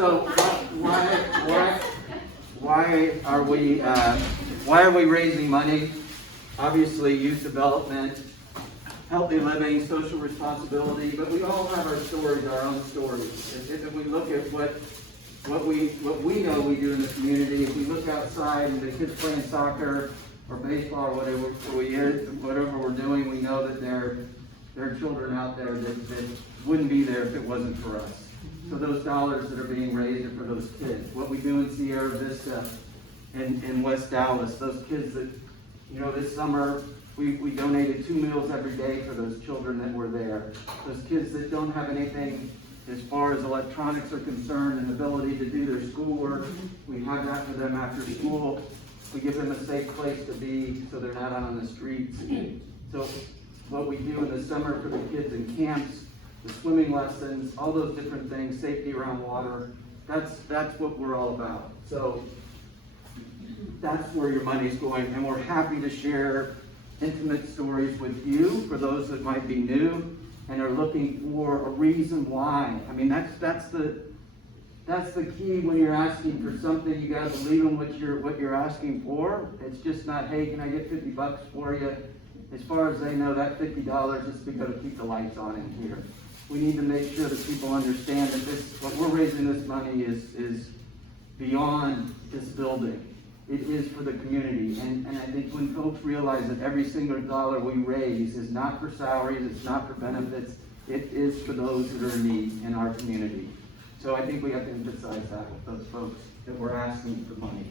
So why are we raising money? Obviously, youth development, healthy living, social responsibility, but we all have our stories, our own stories. If we look at what we know we do in the community, if we look outside and the kids playing soccer or baseball or whatever we're doing, we know that there are children out there that wouldn't be there if it wasn't for us. So those dollars that are being raised are for those kids. What we do in Sierra Vista and in West Dallas, those kids that, this summer we donated 2 meals every day for those children that were there. Those kids that don't have anything as far as electronics are concerned and ability to do their schoolwork, we have that for them after school. We give them a safe place to be so they're not out on the streets. So what we do in the summer for the kids in camps, the swimming lessons, all those different things, safety around water, that's what we're all about. So that's where your money's going, and we're happy to share intimate stories with you for those that might be new and are looking for a reason why. I mean, that's the key when you're asking for something. You got to believe in what you're asking for. It's just not, hey, can I get $50 for you? As far as they know, that $50 is to go to keep the lights on in here. We need to make sure that people understand that what we're raising this money is beyond this building. It is for the community, and I think when folks realize that every single dollar we raise is not for salaries, it's not for benefits, it is for those that are in need in our community. So I think we have to emphasize that with those folks that we're asking for money.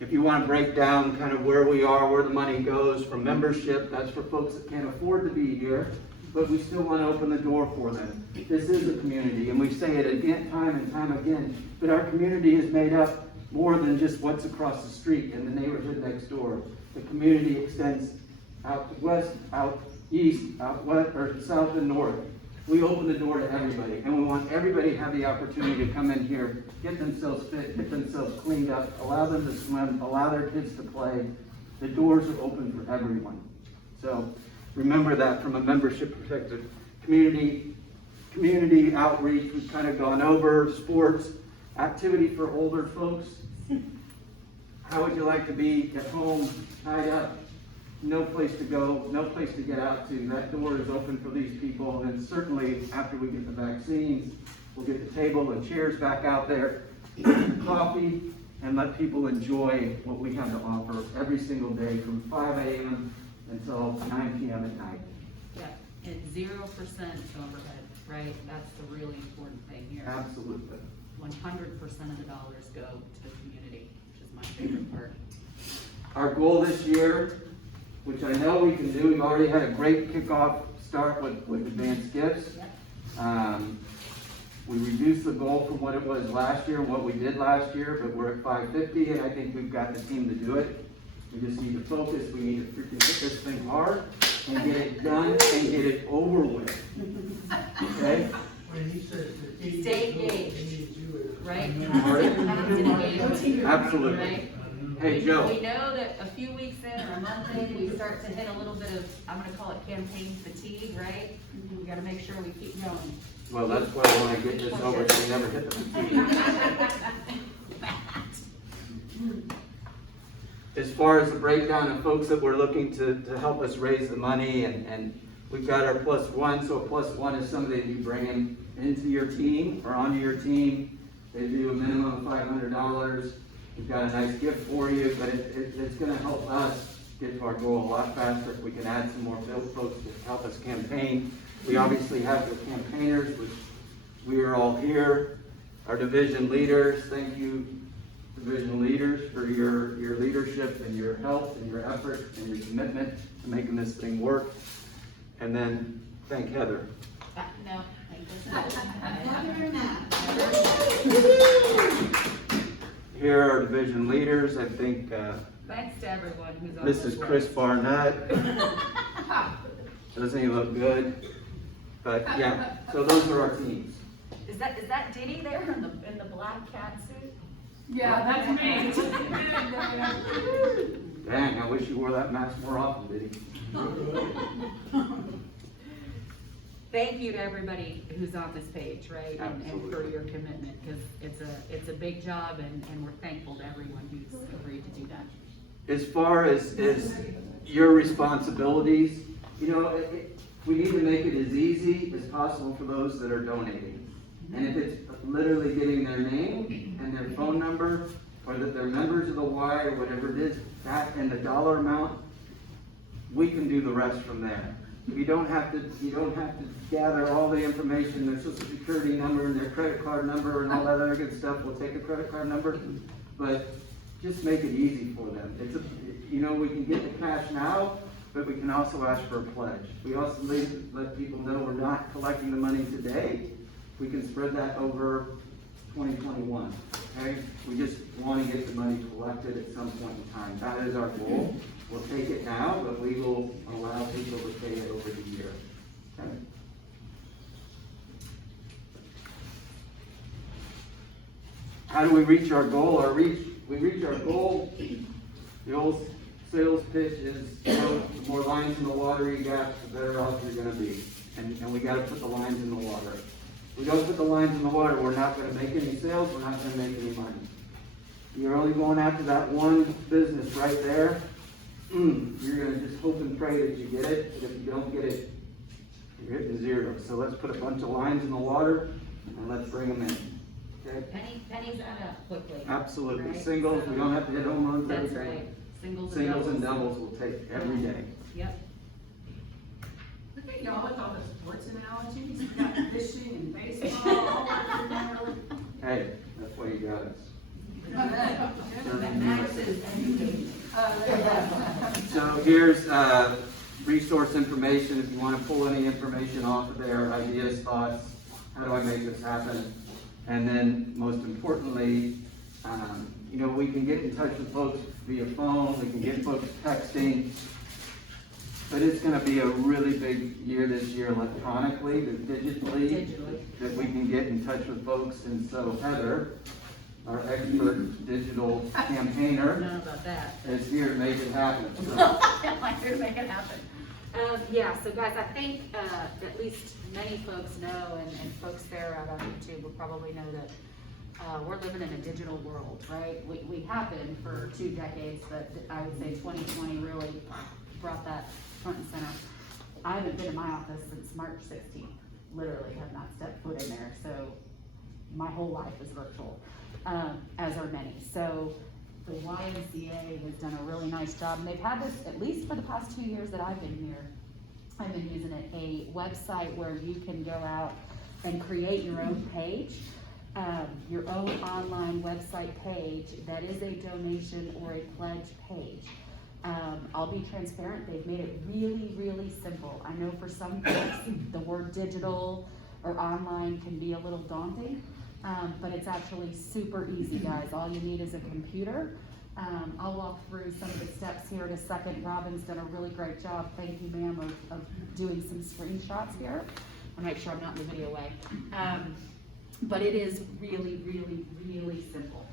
If you want to break down kind of where we are, where the money goes from membership, that's for folks that can't afford to be here, but we still want to open the door for them. This is a community, and we say it again, time and time again, but our community is made up more than just what's across the street in the neighborhood next door. The community extends out to west, out east, out west, or south and north. We open the door to everybody, and we want everybody to have the opportunity to come in here, get themselves fit, get themselves cleaned up, allow them to swim, allow their kids to play. The doors are open for everyone. So remember that from a membership perspective. Community outreach, we've kind of gone over. Sports, activity for older folks. How would you like to be at home, tied up, no place to go, no place to get out to? That door is open for these people, and certainly after we get the vaccines, we'll get the table and chairs back out there, coffee, and let people enjoy what we have to offer every single day from 5 a.m. until 9 p.m. at night. Yeah, and 0% overhead, right? That's the really important thing here. Absolutely. 100% of the dollars go to the community, which is my favorite part. Our goal this year, which I know we can do, we've already had a great kickoff start with advanced gifts. Yep. We reduced the goal from what it was last year and what we did last year, but we're at 550, and I think we've got the team to do it. We just need to focus. We need to freaking hit this thing hard and get it done and get it over with. Okay? When he says the team, Stay engaged, right? Absolutely. Right? Hey, Joe. We know that a few weeks in or a month in, we start to hit a little bit of, I'm going to call it campaign fatigue, right? We got to make sure we keep going. Well, that's why I want to get this over so we never hit the fatigue. As far as the breakdown of folks that we're looking to help us raise the money, and we've got our +1, so a +1 is somebody that you bring into your team or onto your team. They do a minimum of $500. We've got a nice gift for you, but it's going to help us get to our goal a lot faster if we can add some more folks to help us campaign. We obviously have the campaigners, which we are all here. Our division leaders, thank you, division leaders, for your leadership and your help and your effort and your commitment to making this thing work. And then thank Heather. No, thank you. Here are our division leaders. I think Thanks to everyone who's on Mrs. this Chris list. Barnett. Doesn't he look good? But yeah, so those are our teams. Is that Diddy there in the black cat suit? Yeah, that's me. Dang, I wish you wore that mask more often, Diddy. thank you to everybody who's on this page, right? And for Absolutely. your commitment, because it's a big job, and we're thankful to everyone who's agreed to do that. As far as your responsibilities, we need to make it as easy as possible for those that are donating. And if it's literally getting their name and their phone number, or that they're members of the Y or whatever it is, that and the dollar amount, we can do the rest from there. You don't have to gather all the information, their social security number and their credit card number and all that other good stuff. We'll take a credit card number, but just make it easy for them. We can get the cash now, but we can also ask for a pledge. We also let people know we're not collecting the money today. We can spread that over 2021, okay? We just want to get the money collected at some point in time. That is our goal. We'll take it now, but we will allow people to pay it over the year, okay? How do we reach our goal? We reach our goal, the old sales pitch is, the more lines in the water you got, the better off you're gonna be. And we gotta put the lines in the water. If we don't put the lines in the water, we're not gonna make any sales, we're not gonna make any money. You're only going after that one business right there. You're gonna just hope and pray that you get it, but if you don't get it, you're hitting zero. So let's put a bunch of lines in the water and let's bring them in, okay? Pennies add up quickly. Absolutely. Right? Singles, we don't have to hit home runs every That's day. right. Singles And doubles we'll take every day. Yep. Look at y'all with all the sports analogies, you got fishing and baseball, all over there. Hey, that's why you got us. Max is educating. So here's resource information. If you want to pull any information off of there, ideas, thoughts, how do I make this happen? And then most importantly, we can get in touch with folks via phone, we can get folks texting, but it's going to be a really big year this year electronically, digitally, that we can get in touch with folks. And so Heather, our expert digital campaigner, I don't know about that. is here to make it happen. So, I'm here to make it happen. So guys, I think at least many folks know, and folks there out on YouTube will probably know that we're living in a digital world, right? We have been for 2 decades, but I would say 2020 really brought that front and center. I haven't been in my office since March 16th, literally have not stepped foot in there, so my whole life is virtual, as are many. So the YMCA has done a really nice job, and they've had this, at least for the past 2 years that I've been here, I've been using it, a website where you can go out and create your own page, your own online website page that is a donation or a pledge page. I'll be transparent, they've made it really, really simple. I know for some folks, the word digital or online can be a little daunting, but it's actually super easy, guys. All you need is a computer. I'll walk through some of the steps here in a second. Robin's done a really great job, thank you ma'am, of doing some screenshots here. I'll make sure I'm not in the video way. But it is really, really, really simple.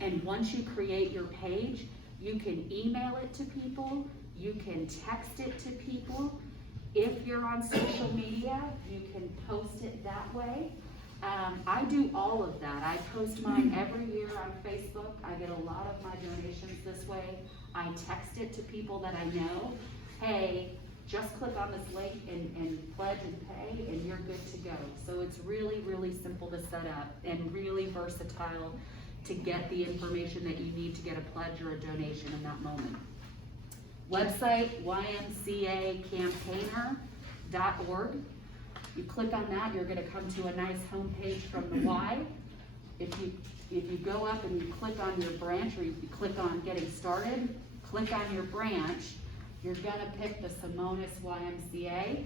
And once you create your page, you can email it to people, you can text it to people. If you're on social media, you can post it that way. I do all of that. I post mine every year on Facebook. I get a lot of my donations this way. I text it to people that I know. Hey, just click on this link and pledge and pay and you're good to go. So it's really, really simple to set up and really versatile to get the information that you need to get a pledge or a donation in that moment. Website, YMCAcampaigner.org. You click on that, you're gonna come to a nice homepage from the Y. If you go up and you click on your branch, or you click on getting started, click on your branch, you're gonna pick the Semones YMCA,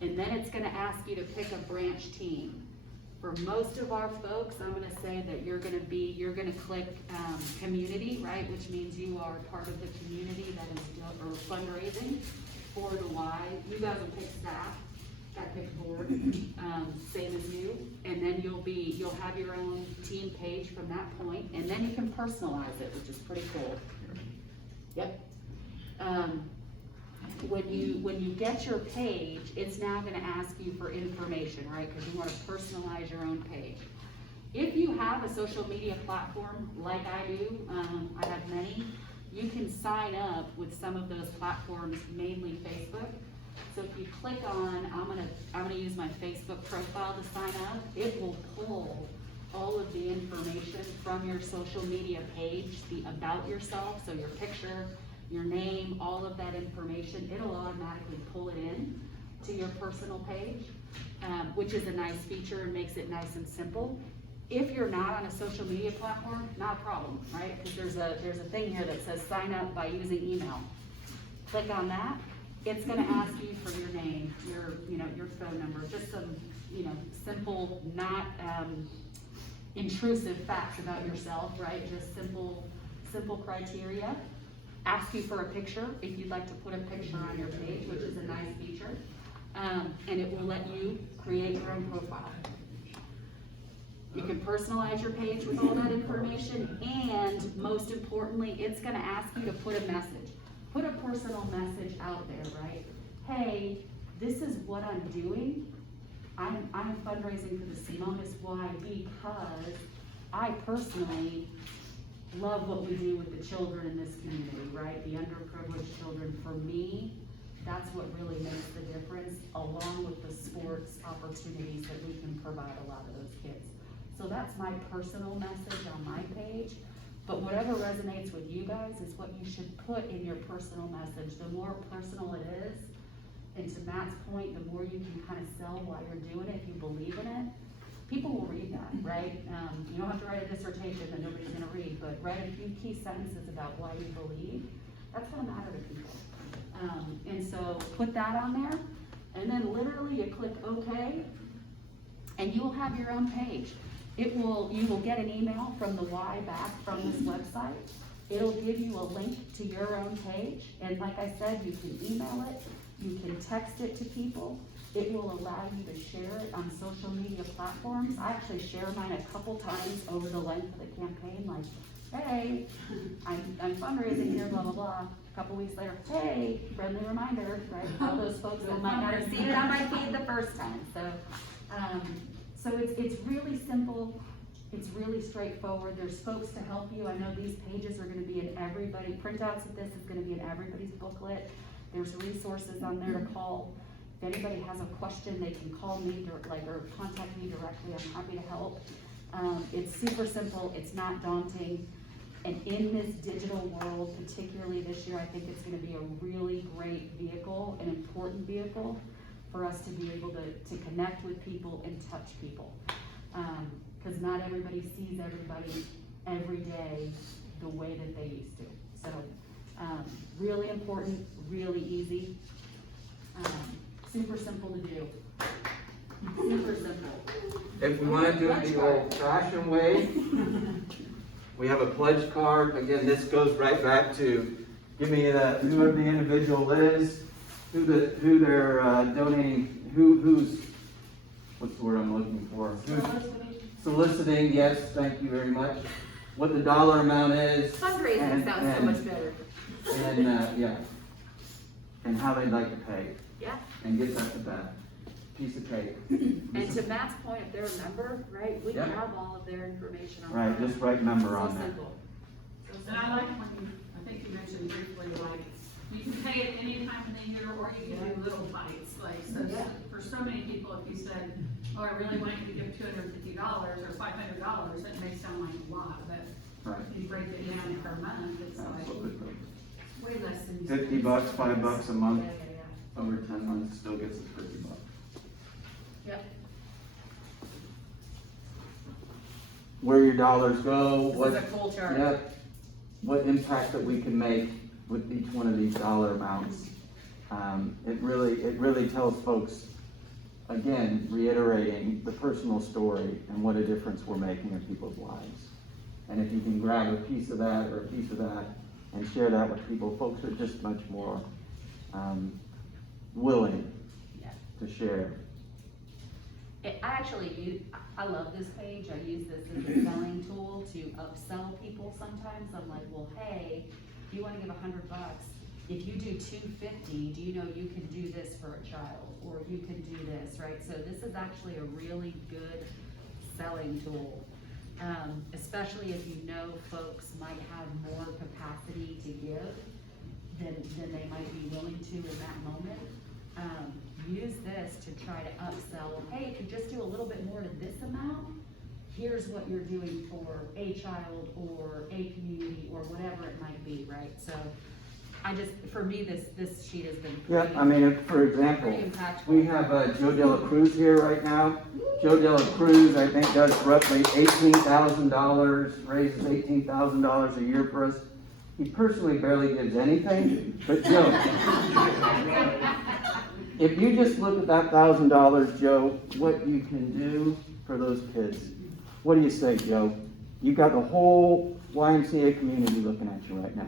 and then it's gonna ask you to pick a branch team. For most of our folks, I'm gonna say that you're gonna click community, right? Which means you are part of the community that is fundraising for the Y. You guys will pick staff, I pick board, same as you. And then you'll have your own team page from that point, and then you can personalize it, which is pretty cool. Yep. when you get your page, it's now gonna ask you for information, right? Because you wanna personalize your own page. If you have a social media platform like I do, I have many, you can sign up with some of those platforms, mainly Facebook. So if you click on, I'm gonna use my Facebook profile to sign up, it will pull all of the information from your social media page, the about yourself, so your picture, your name, all of that information, it'll automatically pull it in to your personal page, which is a nice feature and makes it nice and simple. If you're not on a social media platform, not a problem, right? Because there's a thing here that says sign up by using email. Click on that. It's gonna ask you for your name, your phone number, just some, simple, not intrusive facts about yourself, right? Just simple criteria. Ask you for a picture if you'd like to put a picture on your page, which is a nice feature. And it will let you create your own profile. You can personalize your page with all that information, and most importantly, it's gonna ask you to put a message. Put a personal message out there, right? Hey, this is what I'm doing. I'm fundraising for the Semones. Why? Because I personally love what we do with the children in this community, right? The underprivileged children. For me, that's what really makes the difference, along with the sports opportunities that we can provide a lot of those kids. So that's my personal message on my page. But whatever resonates with you guys is what you should put in your personal message. The more personal it is, and to Matt's point, the more you can kind of sell why you're doing it, if you believe in it, people will read that, right? You don't have to write a dissertation that nobody's gonna read, but write a few key sentences about why you believe. That's gonna matter to people. And so put that on there, and then literally you click OK, and you will have your own page. You will get an email from the Y back from this website. It'll give you a link to your own page, and like I said, you can email it, you can text it to people. It will allow you to share it on social media platforms. I actually share mine a couple times over the length of the campaign, like, hey, I'm fundraising here, blah, blah, blah. A couple weeks later, hey, friendly reminder, right? All those folks that might not have seen it on my feed the first time. So it's really simple. It's really straightforward. There's folks to help you. I know these pages are gonna be in everybody, printouts of this is gonna be in everybody's booklet. There's resources on there to call. If anybody has a question, they can call me or contact me directly. I'm happy to help. It's super simple. It's not daunting. And in this digital world, particularly this year, I think it's gonna be a really great vehicle, an important vehicle for us to be able to connect with people and touch people. Because not everybody sees everybody every day the way that they used to. So really important, really easy, super simple to do. Super simple. If we wanna do it the old fashioned way, we have a pledge card. Again, this goes right back to, give me whoever the individual is, who they're donating, who's, what's the word I'm looking for? Soliciting, yes, thank you very much. What the dollar amount is. Fundraising sounds so much better. And, yeah. And how they'd like to pay. Yeah. And get that piece of cake. And to Matt's point, if they're a member, right, we Yeah. have all of their information on Right, there. just write number on So there. simple. And I like when I think you mentioned briefly, like, you can pay it any time of the year, or you can do little bites, like, so Yeah. for so many people, if you said, oh, I really want you to give $250 or $500, that may sound like a lot, but Right. if you break it down per month, it's like Absolutely. way less than. $50, $5 a month, Yeah, yeah, yeah. over 10 months, still gets us $50. Yep. Where your dollars go, what. This is a cool chart. Yep. What impact that we can make with each one of these dollar amounts. It really tells folks, again, reiterating the personal story and what a difference we're making in people's lives. And if you can grab a piece of that or a piece of that and share that with people, folks are just much more willing Yeah. to share. I love this page. I use this as a selling tool to upsell people sometimes. I'm like, well, hey, if you wanna give $100, if you do $250, do you know you can do this for a child, or you can do this, right? So this is actually a really good selling tool, especially if you know folks might have more capacity to give than they might be willing to in that moment. Use this to try to upsell. Hey, if you just do a little bit more to this amount, here's what you're doing for a child or a community or whatever it might be, right? So for me, this sheet has been Yeah, pretty, I mean, for example, pretty impactful. we have Joe Dela Cruz here right now. Joe Dela Cruz, I think, does roughly $18,000, raises $18,000 a year for us. He personally barely gives anything, but Joe, if you just look at that $1,000, Joe, what you can do for those kids. What do you say, Joe? You got the whole YMCA community looking at you right now.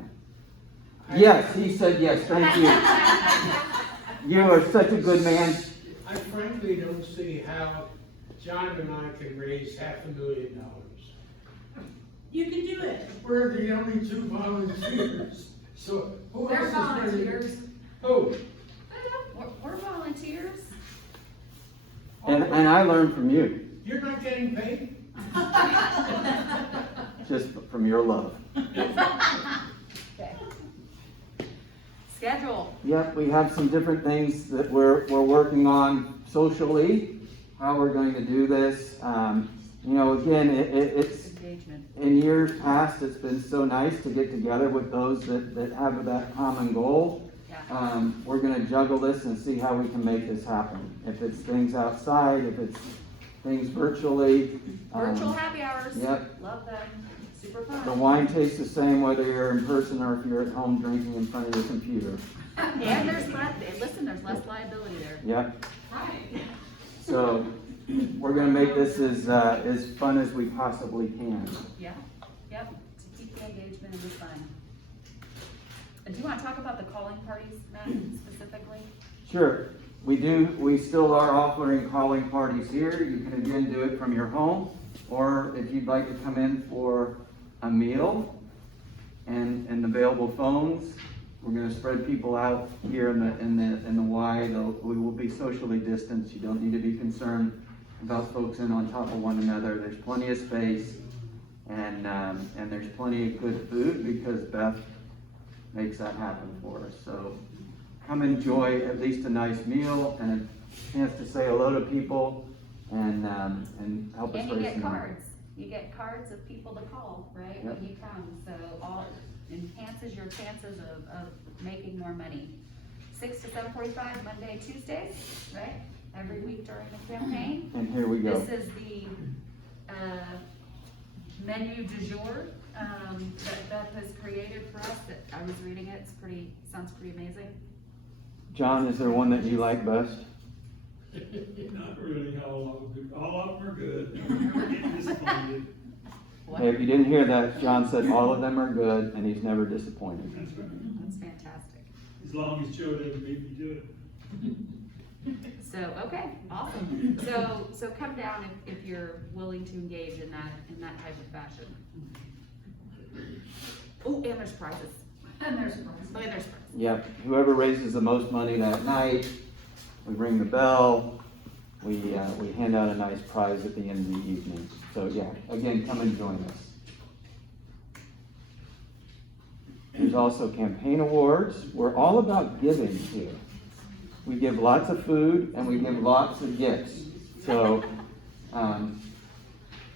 Yes, he said yes, thank you. You are such a good man. I frankly don't see how John and I can raise $500,000. You can do it. We're the only two volunteers, so who They're else is gonna? volunteers. Oh, We're volunteers. And I learned from you, you're not getting paid? just from your love. Okay. Schedule. Yep, we have some different things that we're working on socially, how we're going to do this. You know, again, it's, Engagement. in years past, it's been so nice to get together with those that have that common goal. Yeah. We're gonna juggle this and see how we can make this happen. If it's things outside, if it's things virtually. Virtual happy hours. Yep. Love them. Super fun. The wine tastes the same whether you're in person or if you're at home drinking in front of your computer. And there's there's less liability there. Yep. Right. So we're gonna make this as fun as we possibly can. Yeah. Yep. To keep the engagement and the fun. Do you want to talk about the calling parties, Matt, specifically? Sure. We still are offering calling parties here. You can again do it from your home, or if you'd like to come in for a meal and available phones. We're gonna spread people out here in the Y. We will be socially distanced. You don't need to be concerned about folks in on top of one another. There's plenty of space, and there's plenty of good food because Beth makes that happen for us. So come enjoy at least a nice meal and a chance to say hello to people and help us And you raise get some money. cards. You get cards of people to call, right, Yep. when you come. So all enhances your chances of making more money. 6 to 7:45, Monday, Tuesdays, right? Every week during the campaign. And here we go. This is the menu du jour that Beth has created for us. That I was reading it. Sounds pretty amazing. John, is there one that you like best? Not really, all of them are good. Never get disappointed. What? Hey, if you didn't hear that, John said all of them are good and he's never disappointed. That's right. That's fantastic. As long as Joe doesn't make me do it. So, okay, awesome. So come down if you're willing to engage in that type of fashion. Oh, and there's prizes. And there's prizes. Oh, and there's prizes. Yep, whoever raises the most money that night, we ring the bell, we hand out a nice prize at the end of the evening. So yeah, again, come and join us. There's also campaign awards. We're all about giving here. We give lots of food and we give lots of gifts. So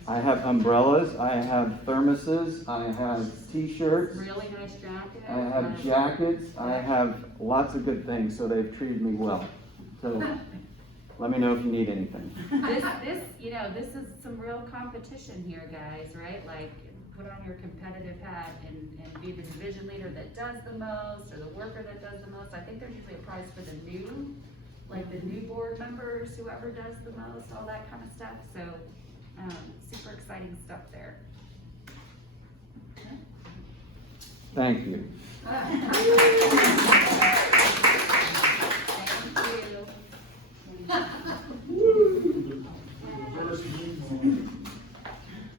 I have umbrellas, I have thermoses, I have t-shirts, Really nice jacket. I have jackets, I have lots of good things, so they've treated me well. So let me know if you need anything. This is some real competition here, guys, right? Like, put on your competitive hat and be the division leader that does the most, or the worker that does the most. I think there's usually a prize for the new board members, whoever does the most, all that kind of stuff. So, super exciting stuff there. Thank you.